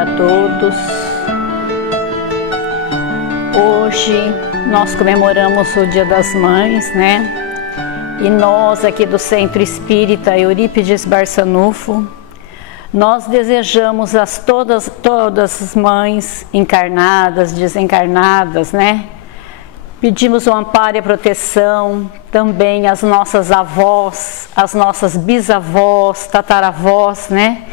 dia a todos. Hoje nós comemoramos o Dia das Mães, né? E nós aqui do Centro Espírita Eurípides Barçanufo, nós desejamos a todas as mães encarnadas, desencarnadas, né? Pedimos o amparo e a proteção também às nossas avós, às nossas bisavós, tataravós, né?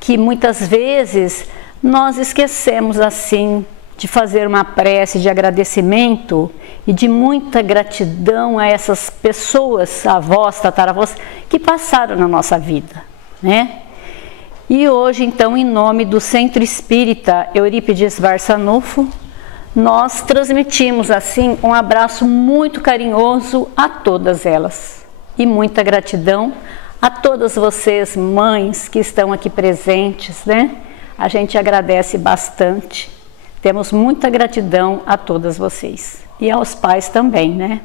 Que muitas vezes nós esquecemos assim de fazer uma prece de agradecimento e de muita gratidão a essas pessoas, avós, tataravós, que passaram na nossa vida, né? E hoje, então, em nome do Centro Espírita Eurípides Barçanufo, nós transmitimos assim um abraço muito carinhoso a todas elas e muita gratidão a todas vocês, mães que estão aqui presentes, né? A gente agradece bastante, temos muita gratidão a todas vocês e aos pais também, né?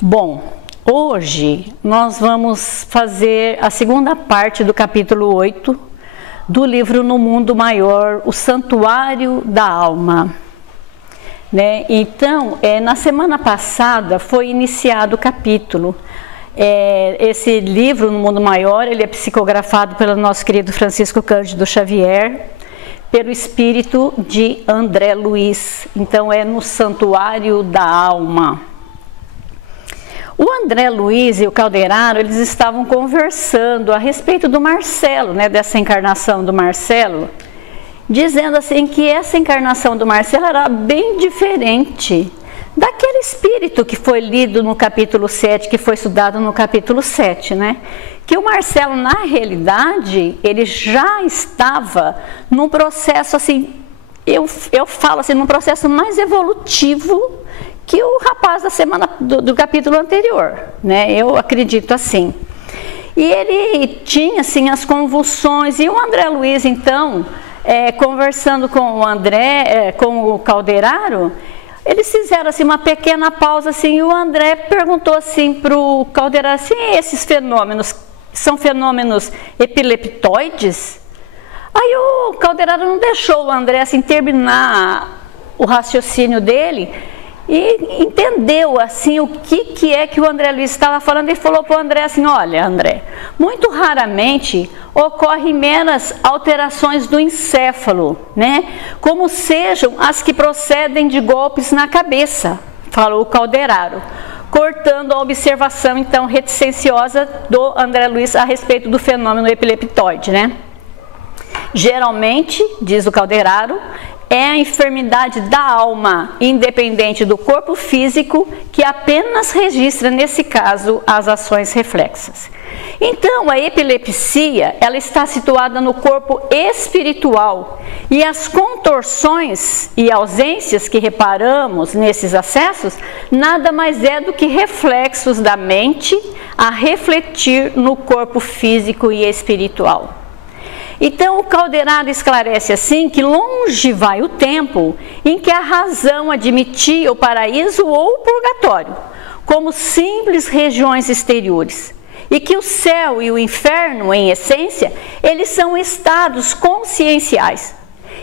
Bom, hoje nós vamos fazer a segunda parte do capítulo 8 do livro No Mundo Maior, o Santuário da Alma, né? Então, na semana passada foi iniciado o capítulo. Esse livro, No Mundo Maior, ele é psicografado pelo nosso querido Francisco Cândido Xavier, pelo espírito de André Luiz. Então, é no Santuário da Alma. O André Luiz e o Calderaro, eles estavam conversando a respeito do Marcelo, né, dessa encarnação do Marcelo, dizendo assim que essa encarnação do Marcelo era bem diferente daquele espírito que foi lido no capítulo 7, que foi estudado no capítulo 7, né? Que o Marcelo, na realidade, ele já estava num processo assim, eu falo assim, num processo mais evolutivo que o rapaz da semana do capítulo anterior, né? Eu acredito assim. E ele tinha assim as convulsões, e o André Luiz, então, conversando com o André, com o Calderaro, eles fizeram assim uma pequena pausa assim, e o André perguntou assim para o Calderaro assim: esses fenômenos são fenômenos epileptoides? Aí o Calderaro não deixou o André assim terminar o raciocínio dele e entendeu assim o que é que o André Luiz estava falando, e falou para o André assim: olha, André, muito raramente ocorrem meras alterações do encéfalo, né? Como sejam as que procedem de golpes na cabeça, falou o Calderaro, cortando a observação então reticenciosa do André Luiz a respeito do fenômeno epileptoide, né? Geralmente, diz o Calderaro, é a enfermidade da alma, independente do corpo físico, que apenas registra, nesse caso, as ações reflexas. Então, a epilepsia, ela está situada no corpo espiritual, e as contorções e ausências que reparamos nesses acessos, nada mais é do que reflexos da mente a refletir no corpo físico e espiritual. Então, o Calderaro esclarece assim que longe vai o tempo em que a razão admitia o paraíso ou o purgatório como simples regiões exteriores, e que o céu e o inferno, em essência, eles são estados conscienciais.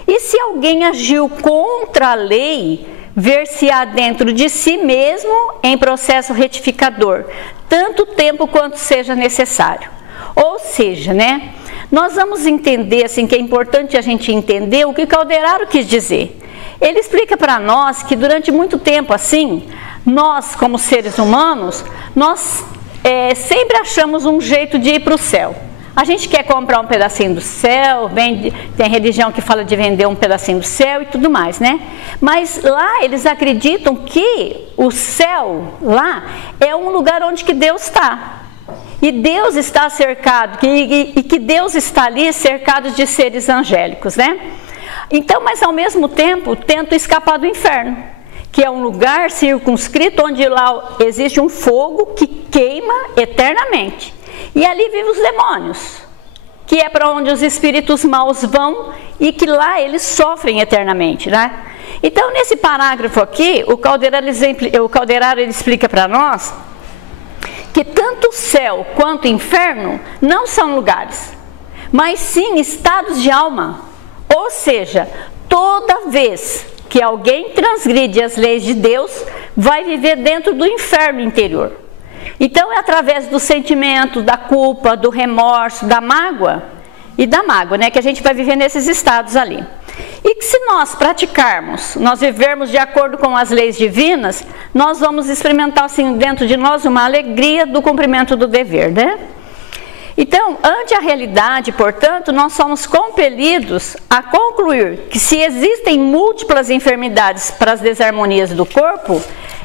E se alguém agiu contra a lei, ver-se-á dentro de si mesmo em processo retificador, tanto tempo quanto seja necessário. Ou seja, né? Nós vamos entender, assim, que é importante a gente entender o que Calderaro quis dizer. Ele explica para nós que durante muito tempo, assim, nós, como seres humanos, nós sempre achamos um jeito de ir para o céu. A gente quer comprar um pedacinho do céu, tem religião que fala de vender um pedacinho do céu e tudo mais, né? Mas lá eles acreditam que o céu, lá, é um lugar onde que Deus está. E Deus está cercado, e que Deus está ali cercado de seres angélicos, né? Então, mas ao mesmo tempo, tenta escapar do inferno, que é um lugar circunscrito onde lá existe um fogo que queima eternamente. E ali vivem os demônios, que é para onde os espíritos maus vão e que lá eles sofrem eternamente, né? Então, nesse parágrafo aqui, o Calderaro ele explica para nós que tanto o céu quanto o inferno não são lugares, mas sim estados de alma, Ou seja, toda vez que alguém transgride as leis de Deus, vai viver dentro do inferno interior. Então é através do sentimento, da culpa, do remorso, da mágoa, né, que a gente vai viver nesses estados ali. E que se nós praticarmos, nós vivermos de acordo com as leis divinas, nós vamos experimentar assim dentro de nós uma alegria do cumprimento do dever, né? Então, ante a realidade, portanto, nós somos compelidos a concluir que se existem múltiplas enfermidades para as desarmonias do corpo,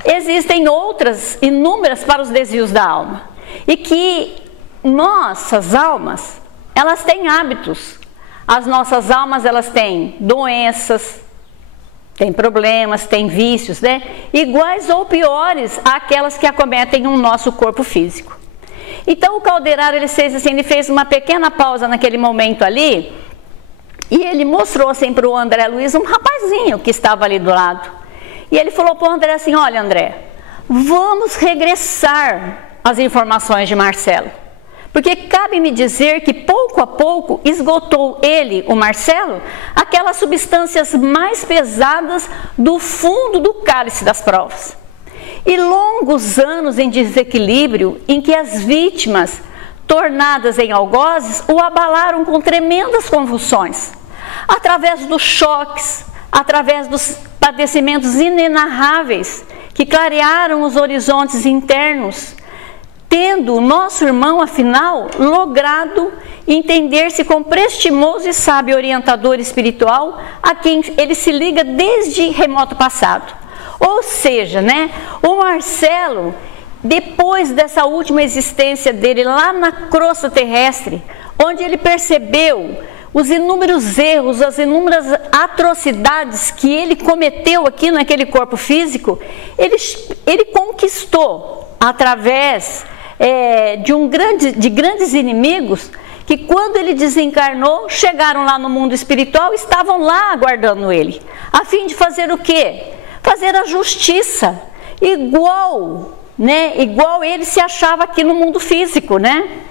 existem outras inúmeras para os desvios da alma. E que nossas almas, elas têm hábitos. As nossas almas, elas têm doenças, têm problemas, têm vícios, né? Iguais ou piores àquelas que acometem o nosso corpo físico. Então o Calderaro, ele fez uma pequena pausa naquele momento ali, e ele mostrou assim para o André Luiz, um rapazinho que estava ali do lado. E ele falou para o André assim: olha, André, vamos regressar às informações de Marcelo. Porque cabe-me dizer que pouco a pouco esgotou ele, o Marcelo, aquelas substâncias mais pesadas do fundo do cálice das provas. E longos anos em desequilíbrio em que as vítimas, tornadas em algozes, o abalaram com tremendas convulsões. Através dos choques, através dos padecimentos inenarráveis que clarearam os horizontes internos, tendo o nosso irmão, afinal, logrado entender-se com prestimoso e sábio orientador espiritual a quem ele se liga desde remoto passado. Ou seja, né, o Marcelo, depois dessa última existência dele lá na crosta terrestre, onde ele percebeu os inúmeros erros, as inúmeras atrocidades que ele cometeu aqui naquele corpo físico, ele conquistou através de grandes inimigos, que quando ele desencarnou, chegaram lá no mundo espiritual e estavam lá aguardando ele, a fim de fazer o quê? Fazer a justiça, igual ele se achava aqui no mundo físico, né?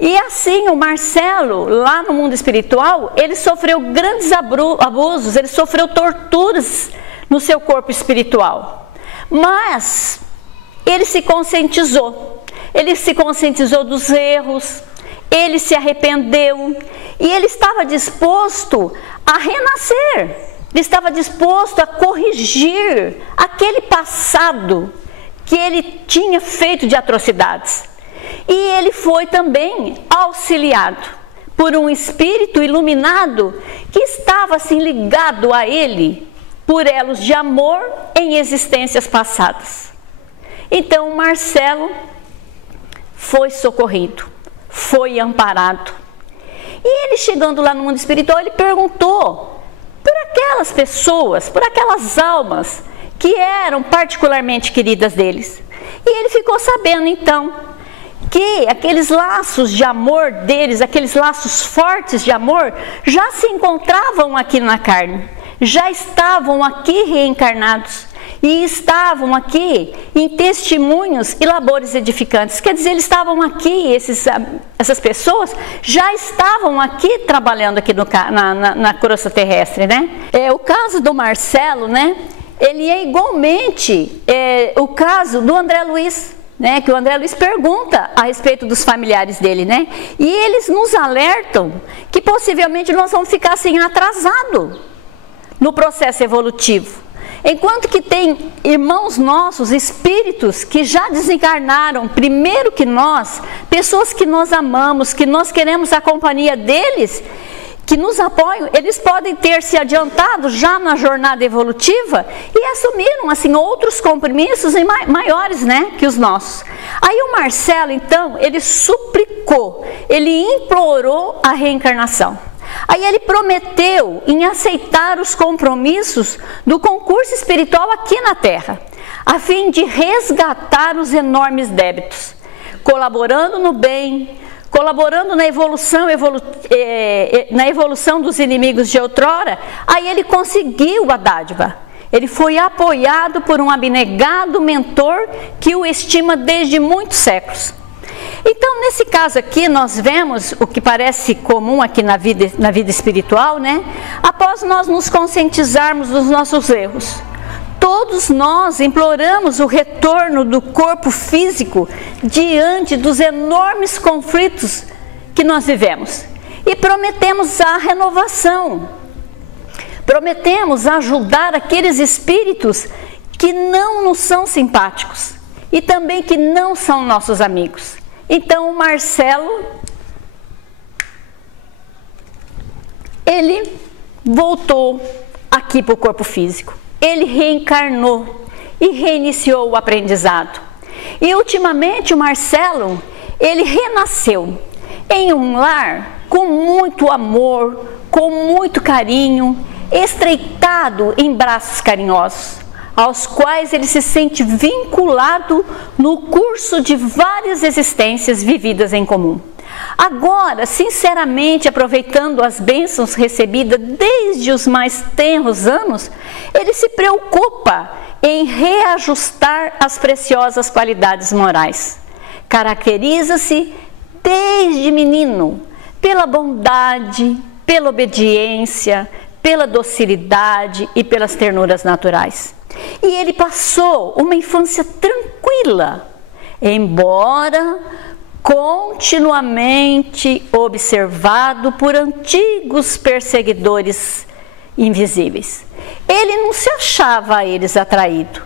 E assim o Marcelo, lá no mundo espiritual, ele sofreu grandes abusos, ele sofreu torturas no seu corpo espiritual. Mas ele se conscientizou dos erros, ele se arrependeu e ele estava disposto a renascer. Ele estava disposto a corrigir aquele passado que ele tinha feito de atrocidades. E ele foi também auxiliado por um espírito iluminado que estava assim ligado a ele por elos de amor em existências passadas. Então Marcelo foi socorrido, foi amparado. E ele, chegando lá no mundo espiritual, ele perguntou por aquelas pessoas, por aquelas almas que eram particularmente queridas deles. E ele ficou sabendo então que aqueles laços de amor deles, aqueles laços fortes de amor, já se encontravam aqui na carne, já estavam aqui reencarnados e estavam aqui em testemunhos e labores edificantes. Quer dizer, eles estavam aqui, essas pessoas já estavam aqui trabalhando aqui na crosta terrestre, né? O caso do Marcelo, né? Ele é igualmente o caso do André Luiz, né? Que o André Luiz pergunta a respeito dos familiares dele, né? E eles nos alertam que possivelmente nós vamos ficar assim atrasados no processo evolutivo. Enquanto que tem irmãos nossos, espíritos que já desencarnaram primeiro que nós, pessoas que nós amamos, que nós queremos a companhia deles, que nos apoiam, eles podem ter se adiantado já na jornada evolutiva e assumiram assim outros compromissos maiores, né, que os nossos. Aí o Marcelo, então, ele suplicou, ele implorou a reencarnação. Aí ele prometeu em aceitar os compromissos do concurso espiritual aqui na Terra, a fim de resgatar os enormes débitos, colaborando no bem, colaborando na evolução dos inimigos de outrora. Aí ele conseguiu a dádiva. Ele foi apoiado por um abnegado mentor que o estima desde muitos séculos. Então, nesse caso aqui, nós vemos o que parece comum aqui na vida espiritual, né? Após nós nos conscientizarmos dos nossos erros, todos nós imploramos o retorno do corpo físico diante dos enormes conflitos que nós vivemos. E prometemos a renovação. Prometemos ajudar aqueles espíritos que não nos são simpáticos e também que não são nossos amigos. Então o Marcelo, ele voltou aqui para o corpo físico. Ele reencarnou e reiniciou o aprendizado. E ultimamente o Marcelo, ele renasceu em um lar com muito amor, com muito carinho, estreitado em braços carinhosos, aos quais ele se sente vinculado no curso de várias existências vividas em comum. Agora, sinceramente, aproveitando as bênçãos recebidas desde os mais tenros anos, ele se preocupa em reajustar as preciosas qualidades morais. Caracteriza-se desde menino pela bondade, pela obediência, pela docilidade e pelas ternuras naturais. E ele passou uma infância tranquila, embora continuamente observado por antigos perseguidores invisíveis. Ele não se achava a eles atraído,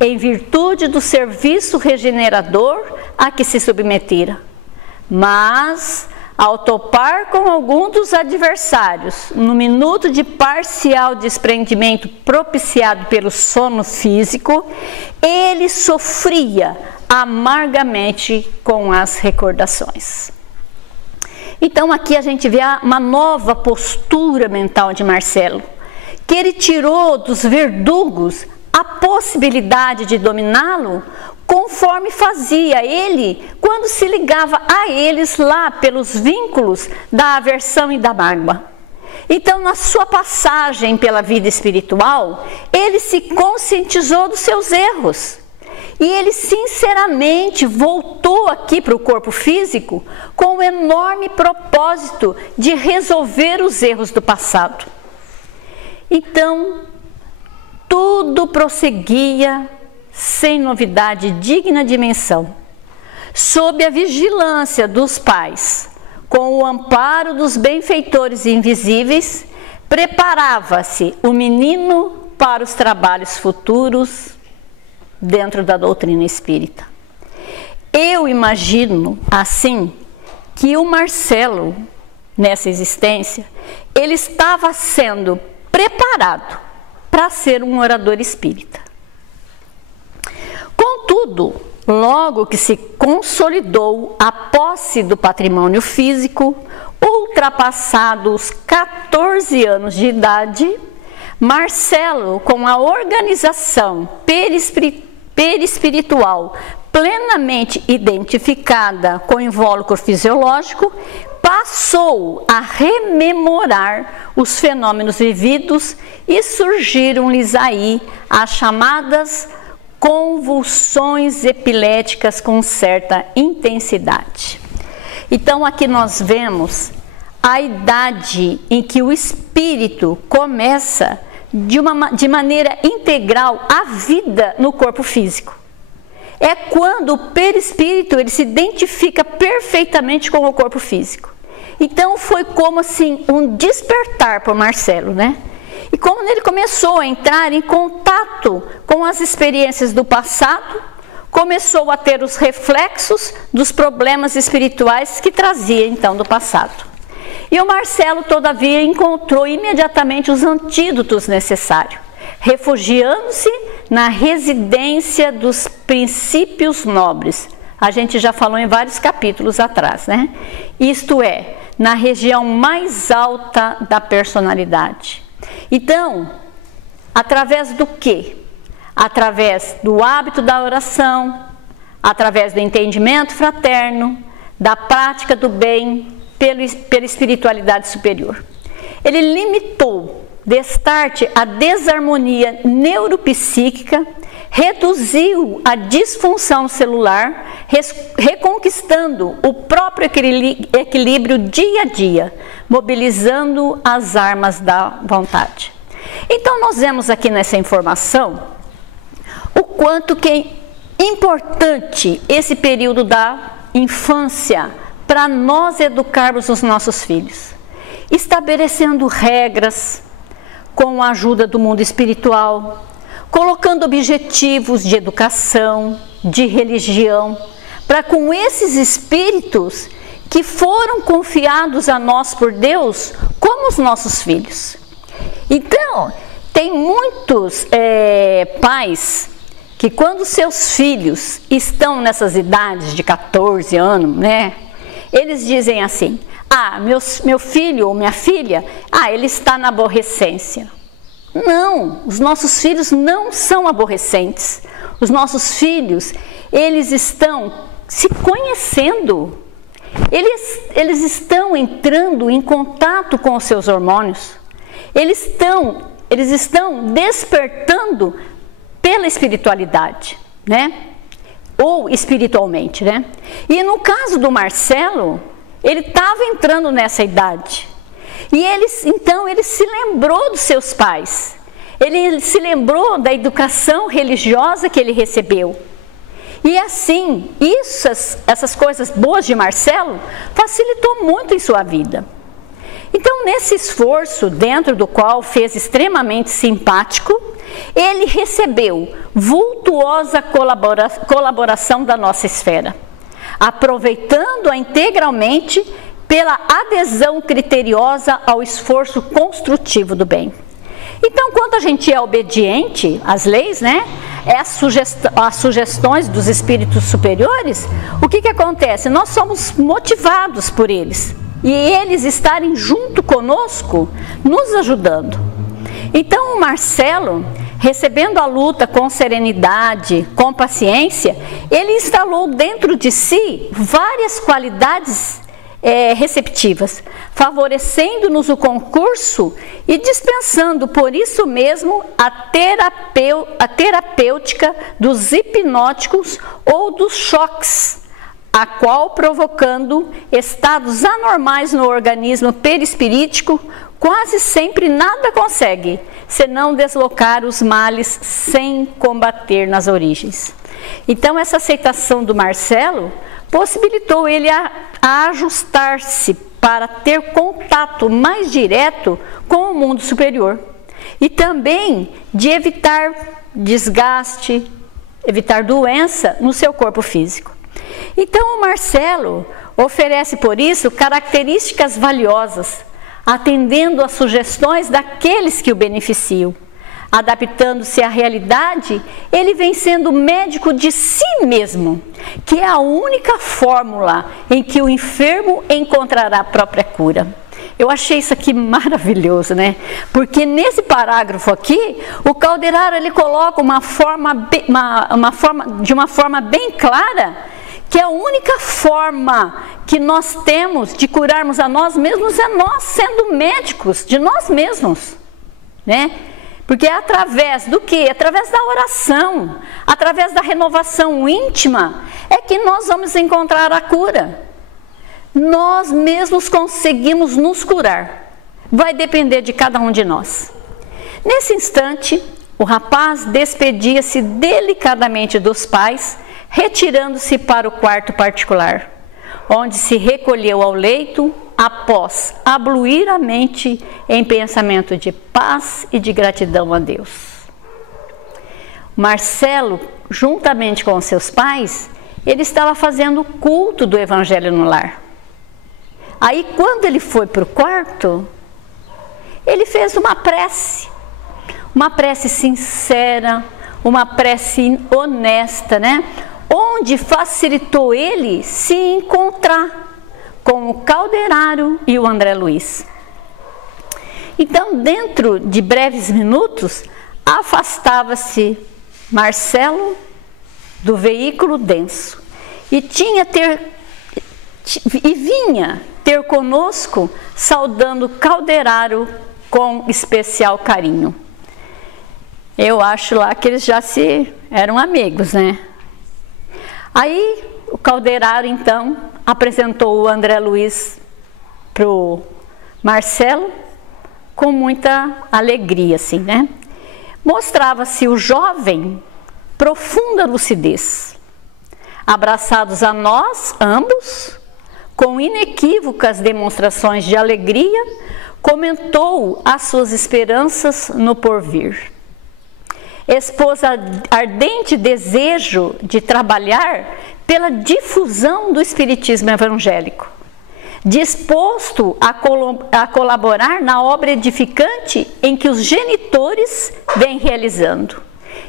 em virtude do serviço regenerador a que se submetera. Mas, ao topar com algum dos adversários, no minuto de parcial desprendimento propiciado pelo sono físico, ele sofria amargamente com as recordações. Então aqui a gente vê uma nova postura mental de Marcelo, que ele tirou dos verdugos a possibilidade de dominá-lo, conforme fazia ele quando se ligava a eles lá pelos vínculos da aversão e da mágoa. Então, na sua passagem pela vida espiritual, ele se conscientizou dos seus erros. E ele sinceramente voltou aqui para o corpo físico com o enorme propósito de resolver os erros do passado. Então, tudo prosseguia sem novidade digna de menção, sob a vigilância dos pais, com o amparo dos benfeitores invisíveis, preparava-se o menino para os trabalhos futuros dentro da doutrina espírita. Eu imagino, assim, que o Marcelo, nessa existência, ele estava sendo preparado para ser um orador espírita. Contudo, logo que se consolidou a posse do patrimônio físico, ultrapassados os 14 anos de idade, Marcelo, com a organização perispiritual plenamente identificada com o invólucro fisiológico, passou a rememorar os fenômenos vividos e surgiram-lhes aí as chamadas convulsões epiléticas com certa intensidade. Então aqui nós vemos a idade em que o espírito começa de maneira integral a vida no corpo físico. É quando o perispírito ele se identifica perfeitamente com o corpo físico. Então foi como assim um despertar por Marcelo, né? E como ele começou a entrar em contato com as experiências do passado, começou a ter os reflexos dos problemas espirituais que trazia então do passado. E o Marcelo, todavia, encontrou imediatamente os antídotos necessários, refugiando-se na residência dos princípios nobres. A gente já falou em vários capítulos atrás, né? Isto é, na região mais alta da personalidade. Então, através do quê? Através do hábito da oração, através do entendimento fraterno, da prática do bem pela espiritualidade superior. Ele limitou, destarte, a desarmonia neuropsíquica reduziu a disfunção celular, reconquistando o próprio equilíbrio dia a dia, mobilizando as armas da vontade. Então nós vemos aqui nessa informação o quanto que é importante esse período da infância para nós educarmos os nossos filhos, estabelecendo regras com a ajuda do mundo espiritual, colocando objetivos de educação, de religião, para com esses espíritos que foram confiados a nós por Deus como os nossos filhos. Então, tem muitos pais que quando seus filhos estão nessas idades de 14 anos, né, eles dizem assim: ah, meu filho ou minha filha, ele está na aborrecência. Não, os nossos filhos não são aborrecentes. Os nossos filhos, eles estão se conhecendo. Eles estão entrando em contato com os seus hormônios. Eles estão despertando pela espiritualidade, né? Ou espiritualmente, né? E no caso do Marcelo, ele estava entrando nessa idade. E então ele se lembrou dos seus pais. Ele se lembrou da educação religiosa que ele recebeu. E assim, essas coisas boas de Marcelo facilitou muito em sua vida. Então, nesse esforço, dentro do qual fez extremamente simpático, ele recebeu vultuosa colaboração da nossa esfera, aproveitando-a integralmente pela adesão criteriosa ao esforço construtivo do bem. Então, quando a gente é obediente às leis, né, às sugestões dos espíritos superiores, o que acontece? Nós somos motivados por eles. E eles estarem junto conosco, nos ajudando. Então o Marcelo, recebendo a luta com serenidade, com paciência, ele instalou dentro de si várias qualidades receptivas, favorecendo-nos o concurso e dispensando por isso mesmo a terapêutica dos hipnóticos ou dos choques, a qual, provocando estados anormais no organismo perispirítico, quase sempre nada consegue, senão deslocar os males sem combater nas origens. Então, essa aceitação do Marcelo possibilitou ele a ajustar-se para ter contato mais direto com o mundo superior e também de evitar desgaste, evitar doença no seu corpo físico. Então o Marcelo oferece por isso características valiosas, atendendo às sugestões daqueles que o beneficiam. Adaptando-se à realidade, ele vem sendo médico de si mesmo, que é a única fórmula em que o enfermo encontrará a própria cura. Eu achei isso aqui maravilhoso, né? Porque nesse parágrafo aqui, o Calderaro ele coloca de uma forma bem clara que a única forma que nós temos de curarmos a nós mesmos é nós sendo médicos de nós mesmos, né? Porque é através do quê? Através da oração, através da renovação íntima, é que nós vamos encontrar a cura. Nós mesmos conseguimos nos curar. Vai depender de cada um de nós. Nesse instante, o rapaz despedia-se delicadamente dos pais, retirando-se para o quarto particular, onde se recolheu ao leito após abluir a mente em pensamento de paz e de gratidão a Deus. Marcelo, juntamente com seus pais, ele estava fazendo o culto do Evangelho no lar. Aí, quando ele foi para o quarto, ele fez uma prece sincera, uma prece honesta, né? Onde facilitou ele se encontrar com o Calderaro e o André Luiz. Então, dentro de breves minutos, afastava-se Marcelo do veículo denso e vinha ter conosco, saudando Calderaro com especial carinho. Eu acho lá que eles já eram amigos, né? Aí o Calderaro, então, apresentou o André Luiz para o Marcelo com muita alegria, assim, né? Mostrava-se o jovem profunda lucidez, abraçados a nós, ambos, com inequívocas demonstrações de alegria, comentou as suas esperanças no porvir. Expôs ardente desejo de trabalhar pela difusão do espiritismo evangélico, disposto a colaborar na obra edificante em que os genitores vêm realizando.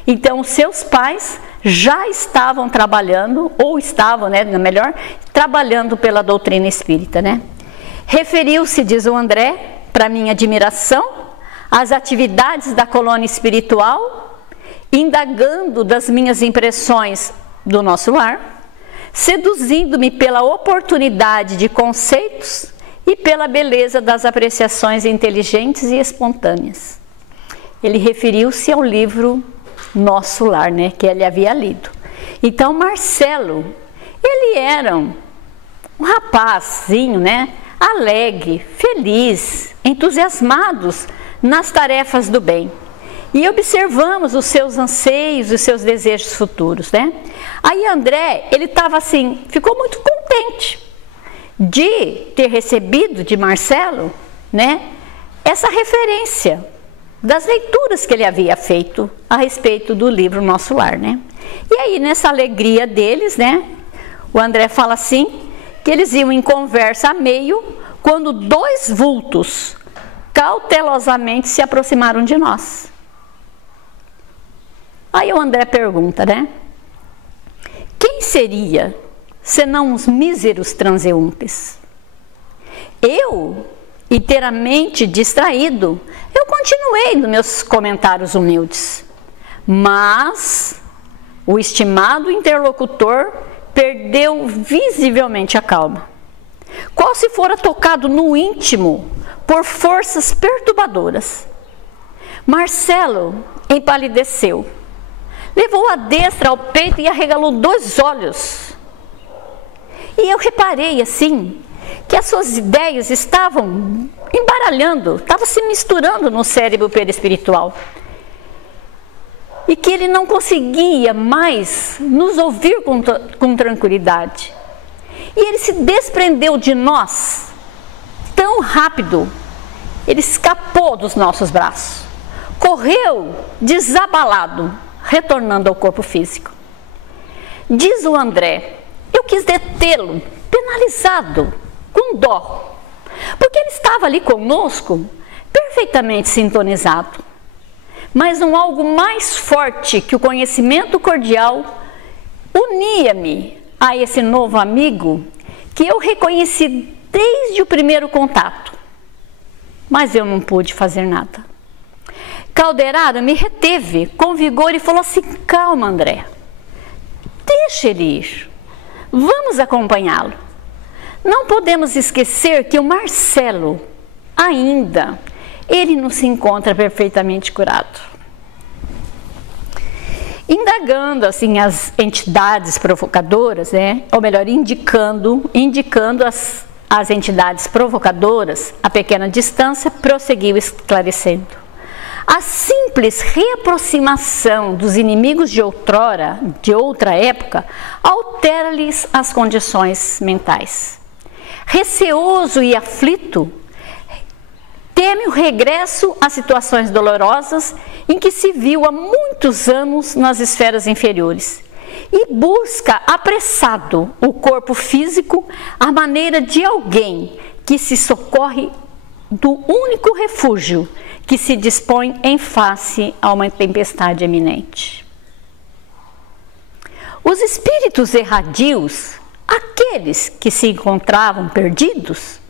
Então, seus pais já estavam trabalhando, ou estavam, né, melhor, trabalhando pela doutrina espírita, né? Referiu-se, diz o André, para minha admiração, às atividades da colônia espiritual, indagando das minhas impressões do nosso lar, seduzindo-me pela oportunidade de conceitos e pela beleza das apreciações inteligentes e espontâneas. Ele referiu-se ao livro Nosso Lar, né, que ele havia lido. Então, Marcelo, ele era um rapazinho, né, alegre, feliz, entusiasmados nas tarefas do bem. E observamos os seus anseios, os seus desejos futuros, né? Aí André, ele estava assim, ficou muito contente de ter recebido de Marcelo, né, essa referência das leituras que ele havia feito a respeito do livro Nosso Lar, né? E aí, nessa alegria deles, né, o André fala assim, que eles iam em conversa a meio, quando dois vultos cautelosamente se aproximaram de nós. Aí o André pergunta, né? Quem seria, senão uns míseros transeuntes? Eu, inteiramente distraído, eu continuei nos meus comentários humildes. Mas o estimado interlocutor perdeu visivelmente a calma, qual se fora tocado no íntimo por forças perturbadoras. Marcelo empalideceu, levou a destra ao peito e arregalou 2 olhos. E eu reparei assim, que as suas ideias estavam embaralhando, estavam se misturando no cérebro perispiritual. E que ele não conseguia mais nos ouvir com tranquilidade. E ele se desprendeu de nós tão rápido, ele escapou dos nossos braços, correu desabalado, retornando ao corpo físico. Diz o André, eu quis detê-lo, penalizado, com dó, porque ele estava ali conosco, perfeitamente sintonizado. Mas um algo mais forte que o conhecimento cordial unia-me a esse novo amigo que eu reconheci desde o primeiro contato. Mas eu não pude fazer nada. Calderaro me reteve com vigor e falou assim, calma André, deixa ele ir, vamos acompanhá-lo. Não podemos esquecer que o Marcelo ainda, ele não se encontra perfeitamente curado. Indagando assim as entidades provocadoras, né, ou melhor, indicando as entidades provocadoras a pequena distância, prosseguiu esclarecendo. A simples reaproximação dos inimigos de outrora, de outra época, altera-lhes as condições mentais. Receoso e aflito, teme o regresso a situações dolorosas em que se viu há muitos anos nas esferas inferiores e busca apressado o corpo físico à maneira de alguém que se socorre do único refúgio que se dispõe em face a uma tempestade eminente. Os espíritos erradios, aqueles que se encontravam perdidos,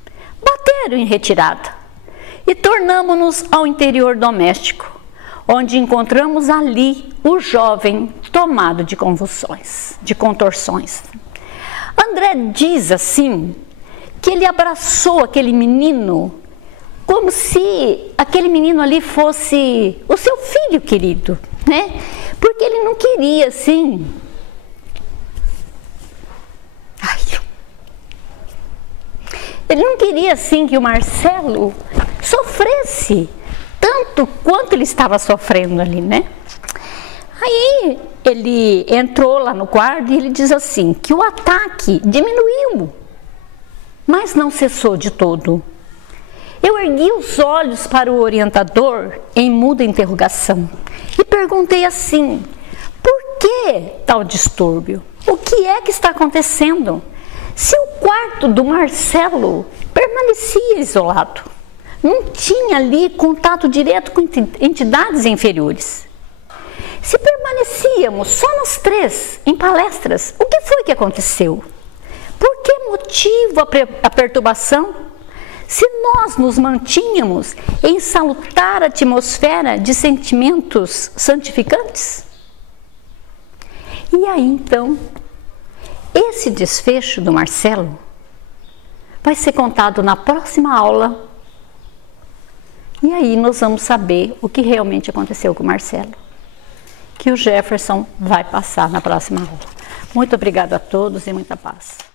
bateram em retirada e tornamo-nos ao interior doméstico, onde encontramos ali o jovem tomado de convulsões, de contorções. André diz assim, que ele abraçou aquele menino como se aquele menino ali fosse o seu filho querido, né? Porque ele não queria, assim... Ele não queria, assim, que o Marcelo sofresse tanto quanto ele estava sofrendo ali, né? Aí ele entrou lá no quarto e ele diz assim, que o ataque diminuiu, mas não cessou de todo. Eu ergui os olhos para o orientador em muda interrogação e perguntei assim, por que tal distúrbio? O que é que está acontecendo? Se o quarto do Marcelo permanecia isolado, não tinha ali contato direto com entidades inferiores. Se permanecíamos só nós três em palestras, o que foi que aconteceu? Por que motivo a perturbação? Se nós nos mantínhamos em salutar atmosfera de sentimentos santificantes? E aí então, esse desfecho do Marcelo vai ser contado na próxima aula. E aí nós vamos saber o que realmente aconteceu com o Marcelo, que o Jefferson vai passar na próxima aula. Muito obrigada a todos e muita paz.